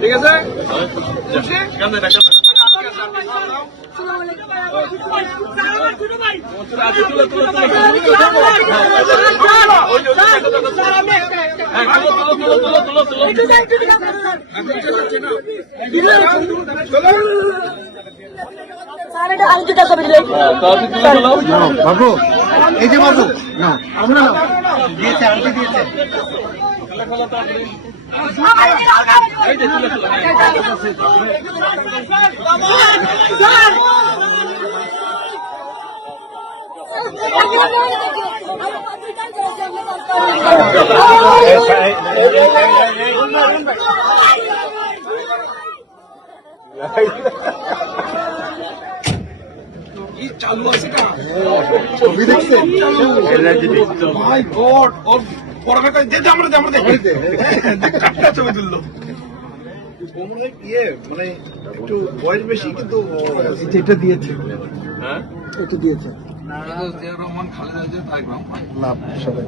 ঠিক আছে বাবু এই যে বাবু না আমরা দিয়েছে আনতে দিয়েছে চালু আছে না ছবি দেখছেন মাই গড ওর পড়াটা যেতে আমরা দেখি কাটটা ছবি তুললো মানে একটু বয়স বেশি কিন্তু এটা দিয়েছে হ্যাঁ এটা দিয়েছে জিয়া রহমান খালেদা জিয়া থাকলাম না সবাই